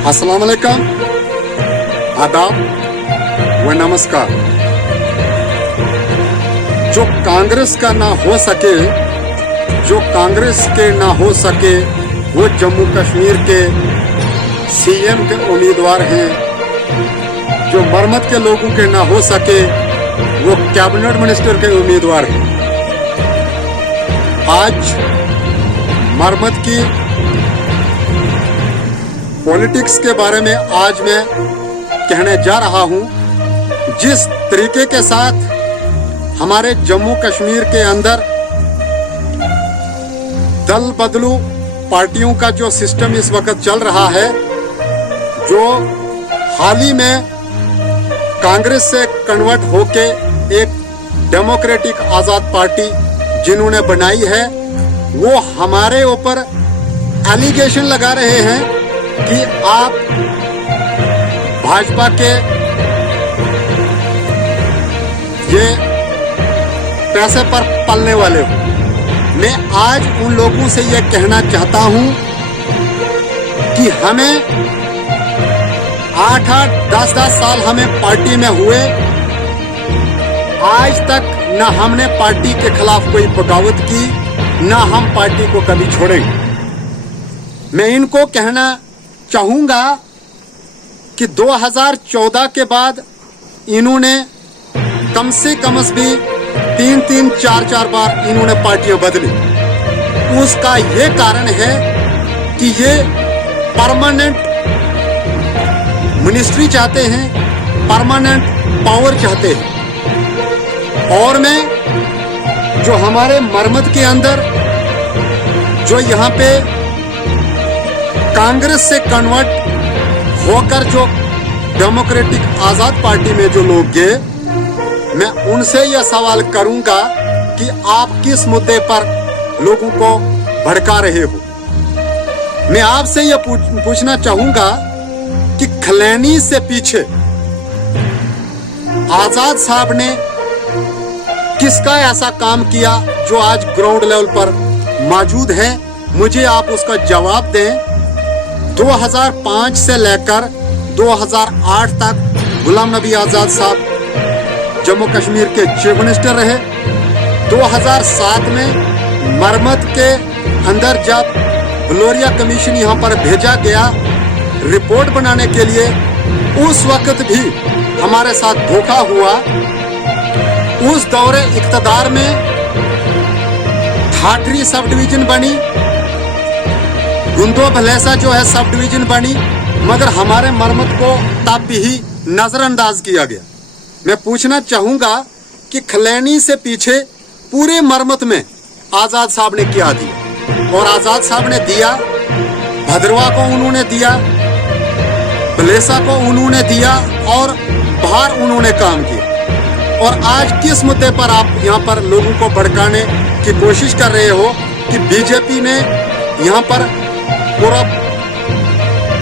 अस्सलाम वालेकुम, आदाब व नमस्कार। जो कांग्रेस का ना हो सके, जो कांग्रेस के ना हो सके, वो जम्मू कश्मीर के सीएम के उम्मीदवार हैं। जो मरमत के लोगों के ना हो सके, वो कैबिनेट मिनिस्टर के उम्मीदवार हैं। आज मरमत की पॉलिटिक्स के बारे में आज मैं कहने जा रहा हूं। जिस तरीके के साथ हमारे जम्मू कश्मीर के अंदर दल बदलू पार्टियों का जो सिस्टम इस वक्त चल रहा है, जो हाल ही में कांग्रेस से कन्वर्ट होके एक डेमोक्रेटिक आज़ाद पार्टी जिन्होंने बनाई है, वो हमारे ऊपर एलिगेशन लगा रहे हैं कि आप भाजपा के ये पैसे पर पलने वाले हो। मैं आज उन लोगों से ये कहना चाहता हूं कि हमें 8-8, 10-10 साल हमें पार्टी में हुए, आज तक न हमने पार्टी के खिलाफ कोई बगावत की, न हम पार्टी को कभी छोड़ेंगे। मैं इनको कहना चाहूंगा कि 2014 के बाद इन्होंने कम से कम भी 3-3, 4-4 बार इन्होंने पार्टियां बदली। उसका ये कारण है कि ये परमानेंट मिनिस्ट्री चाहते हैं, परमानेंट पावर चाहते हैं। और मैं जो हमारे मरमत के अंदर जो यहाँ पे कांग्रेस से कन्वर्ट होकर जो डेमोक्रेटिक आज़ाद पार्टी में जो लोग गए, मैं उनसे यह सवाल करूंगा कि आप किस मुद्दे पर लोगों को भड़का रहे हो। मैं आपसे यह पूछना चाहूंगा कि खलैनी से पीछे आज़ाद साहब ने किसका ऐसा काम किया जो आज ग्राउंड लेवल पर मौजूद है? मुझे आप उसका जवाब दें। 2005 से लेकर 2008 तक गुलाम नबी आज़ाद साहब जम्मू कश्मीर के चीफ मिनिस्टर रहे। 2007 में मरमत के अंदर जब ग्लोरिया कमीशन यहाँ पर भेजा गया रिपोर्ट बनाने के लिए, उस वक्त भी हमारे साथ धोखा हुआ। उस दौरे इक़्तिदार में ठाठरी सब डिवीजन बनी, गुंदो भलेसा जो है सब डिवीजन बनी, मगर हमारे मरमत को तब भी नजरअंदाज किया गया। मैं पूछना चाहूंगा कि खलैनी से पीछे पूरे मरमत में आज़ाद साहब ने क्या दिया? और आज़ाद साहब ने दिया, भद्रवा को उन्होंने दिया, भलेसा को उन्होंने दिया, और बाहर उन्होंने काम किया। और आज किस मुद्दे पर आप यहाँ पर लोगों को भड़काने की कोशिश कर रहे हो कि बीजेपी ने यहाँ पर पूरा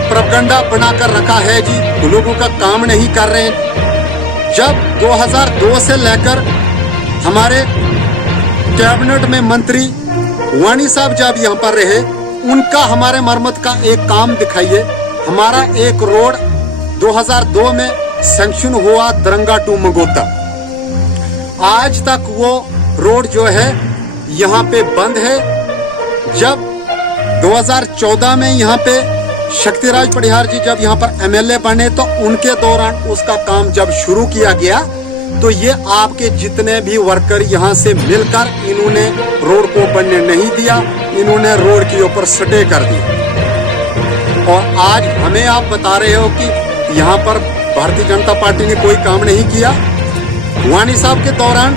प्रोपेगेंडा बनाकर रखा है जी, लोगों का काम नहीं कर रहे हैं। जब 2002 से लेकर हमारे कैबिनेट में मंत्री वानी साहब जब यहाँ पर रहे, उनका हमारे मरमत का एक काम दिखाइए। हमारा एक रोड 2002 में सैंक्शन हुआ, दरंगा टू मंगोता, आज तक वो रोड जो है यहाँ पे बंद है। जब 2014 में यहाँ पे शक्तिराज पढ़ियार जी जब यहाँ पर एमएलए बने, तो उनके दौरान उसका काम जब शुरू किया गया, तो ये आपके जितने भी वर्कर यहाँ से मिलकर इन्होंने रोड को बनने नहीं दिया, इन्होंने रोड के ऊपर स्टे कर दिया। और आज हमें आप बता रहे हो कि यहाँ पर भारतीय जनता पार्टी ने कोई काम नहीं किया। वानी साहब के दौरान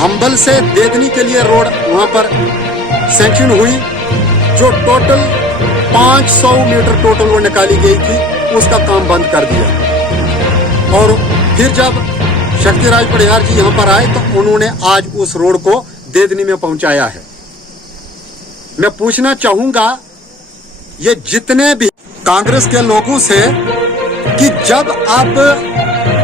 हम्बल से देदनी के लिए रोड वहाँ पर सैंक्शन हुई, जो टोटल 500 मीटर टोटल वो निकाली गई थी, उसका काम बंद कर दिया। और फिर जब शक्तिराज पढ़ियार जी यहाँ पर आए, तो उन्होंने आज उस रोड को देदनी में पहुंचाया है। मैं पूछना चाहूंगा ये जितने भी कांग्रेस के लोगों से कि जब अब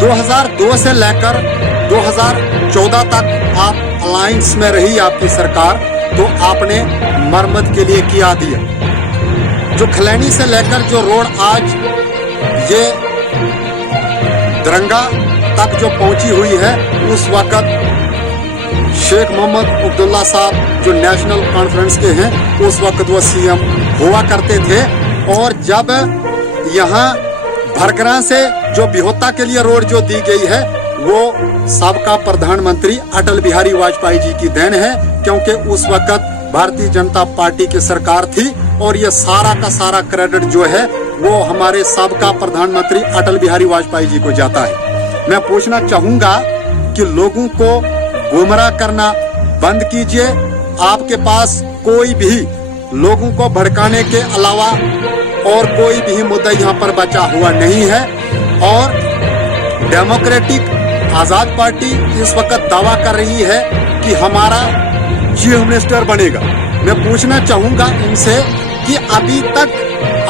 2002 से लेकर 2014 तक आप अलायंस में रही आपकी सरकार, तो आपने मरमत के लिए क्या दिया? जो खलैनी से लेकर जो रोड आज ये दरंगा तक जो पहुंची हुई है, उस वक्त शेख मोहम्मद अब्दुल्ला साहब जो नेशनल कॉन्फ्रेंस के हैं, उस वक्त वो सीएम हुआ करते थे। और जब यहाँ भरगरा से जो बिहोता के लिए रोड जो दी गई है, वो साबका प्रधानमंत्री अटल बिहारी वाजपेयी जी की देन है, क्योंकि उस वक्त भारतीय जनता पार्टी की सरकार थी और ये सारा का सारा क्रेडिट जो है वो हमारे साबका प्रधानमंत्री अटल बिहारी वाजपेयी जी को जाता है। मैं पूछना चाहूंगा कि लोगों को गुमराह करना बंद कीजिए। आपके पास कोई भी लोगों को भड़काने के अलावा और कोई भी मुद्दा यहाँ पर बचा हुआ नहीं है। और डेमोक्रेटिक आजाद पार्टी इस वक्त दावा कर रही है कि हमारा चीफ मिनिस्टर बनेगा। मैं पूछना चाहूंगा इनसे कि अभी तक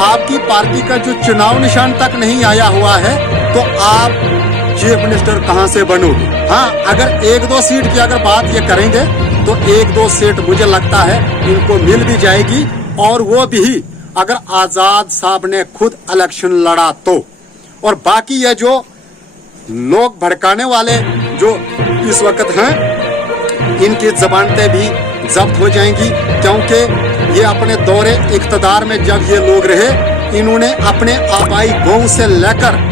आपकी पार्टी का जो चुनाव निशान तक नहीं आया हुआ है, तो आप चीफ मिनिस्टर कहां से बनोगे? हाँ, अगर एक दो सीट की अगर बात ये करेंगे तो एक दो सीट मुझे लगता है इनको मिल भी जाएगी, और वो भी अगर आजाद साहब ने खुद इलेक्शन लड़ा तो। और बाकी ये जो लोग भड़काने वाले जो इस वक्त हैं, इनकी जबानतें भी जब्त हो जाएंगी, क्योंकि ये अपने दौरे इख्तदार में जब ये लोग रहे, इन्होंने अपने आबाई गांव से लेकर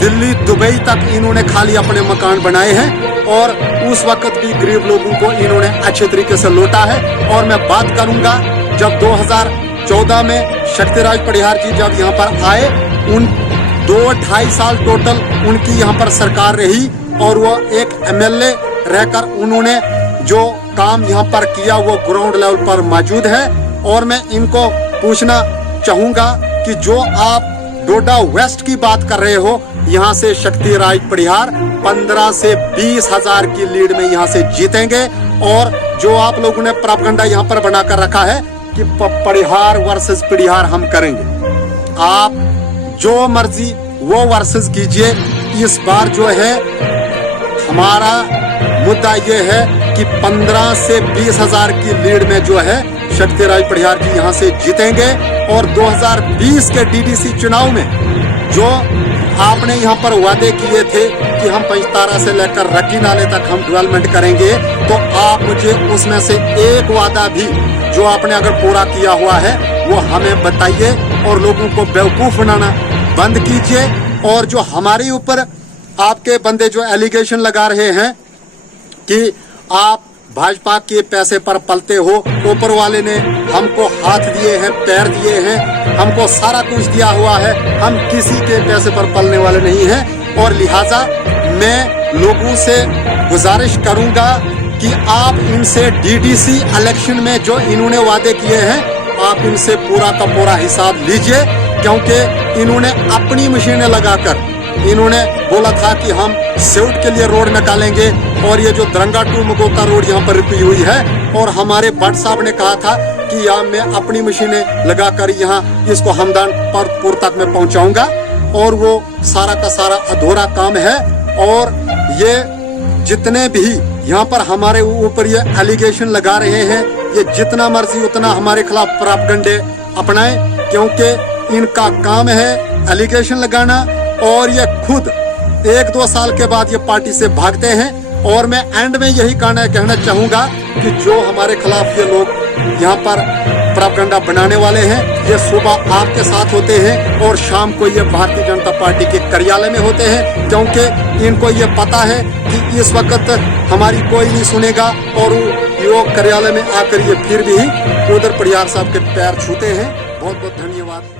दिल्ली दुबई तक इन्होंने खाली अपने मकान बनाए हैं, और उस वक्त भी गरीब लोगों को इन्होंने अच्छे तरीके से लूटा है। और मैं बात करूंगा जब 2014 में शक्तिराज पड़िहार जी जब यहाँ पर आए, उन 2-2.5 साल टोटल उनकी यहाँ पर सरकार रही, और वो एक एमएलए रहकर उन्होंने जो काम यहाँ पर किया वो ग्राउंड लेवल पर मौजूद है। और मैं इनको पूछना चाहूंगा कि जो आप डोडा वेस्ट की बात कर रहे हो, यहाँ से शक्तिराज पड़िहार 15 से 20 हजार की लीड में यहाँ से जीतेंगे। और जो आप लोगों ने प्रोपेगेंडा यहाँ पर बनाकर रखा है कि पड़िहार वर्सेस पड़िहार हम करेंगे, आप जो मर्जी वो वर्सेस कीजिए। इस बार जो है हमारा मुद्दा ये है कि 15 से 20 हजार की लीड में जो है शक्तिराज पड़िहार जी यहाँ से जीतेंगे। और 2020 के डीडीसी चुनाव में जो आपने यहाँ पर वादे किए थे कि हम पंचतारा से लेकर रक्की नाले तक हम डेवलपमेंट करेंगे, तो आप मुझे उसमें से एक वादा भी जो आपने अगर पूरा किया हुआ है वो हमें बताइए, और लोगों को बेवकूफ बनाना बंद कीजिए। और जो हमारे ऊपर आपके बंदे जो एलिगेशन लगा रहे हैं कि आप भाजपा के पैसे पर पलते हो, ऊपर वाले ने हमको हाथ दिए हैं, पैर दिए हैं, हमको सारा कुछ दिया हुआ है, हम किसी के पैसे पर पलने वाले नहीं हैं। और लिहाजा मैं लोगों से गुजारिश करूंगा कि आप इनसे डीडीसी इलेक्शन में जो इन्होंने वादे किए हैं, आप इनसे पूरा का पूरा हिसाब लीजिए, क्योंकि इन्होंने अपनी मशीनें लगाकर इन्होंने बोला था कि हम सेउट के लिए रोड निकालेंगे, और ये जो दरंगा टू मगोता रोड यहाँ पर रुकी हुई है, और हमारे भट्ट साहब ने कहा था कि यहाँ मैं अपनी मशीनें लगाकर यहाँ इसको हमदानपुर तक मैं पहुँचाऊंगा, और वो सारा का सारा अधूरा काम है। और ये जितने भी यहाँ पर हमारे ऊपर ये एलिगेशन लगा रहे हैं, ये जितना मर्जी उतना हमारे खिलाफ प्रोपेगेंडे अपनाएं, क्योंकि इनका काम है एलिगेशन लगाना, और ये खुद 1-2 साल के बाद ये पार्टी से भागते हैं। और मैं एंड में यही कहना चाहूँगा कि जो हमारे खिलाफ ये लोग यहाँ पर प्रोपेगेंडा बनाने वाले हैं, ये सुबह आपके साथ होते हैं और शाम को ये भारतीय जनता पार्टी के कार्यालय में होते हैं, क्योंकि इनको ये पता है कि इस वक्त हमारी कोई नहीं सुनेगा, और वो कार्यालय में आकर ये फिर भी उधर पड़िहार साहब के पैर छूते हैं। बहुत बहुत धन्यवाद।